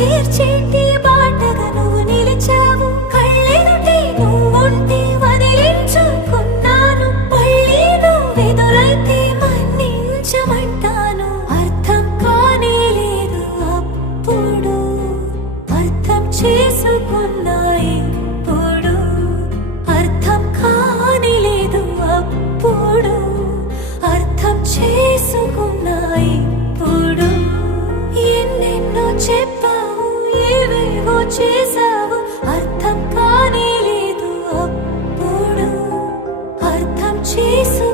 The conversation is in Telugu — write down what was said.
చేర్చేటి బాటగా నువ్వు నిలిచావు. కళ్ళెదుటే నువ్వుంటే వదిలించుకున్నాను. మళ్ళీ నువ్వెదురైతే మన్నించమంటాను. అర్థం కానే లేదు అప్పుడు, అర్థం చేసుకున్నా ఇప్పుడు. అర్థం కానే లేదు అప్పుడు, అర్థం చేసుకున్నా ఇప్పుడు. ఎన్నెన్నో చెప్పావు, ఏవేవో చేసావు, అర్థం కానే లేదు అప్పుడు. అర్థం చేసు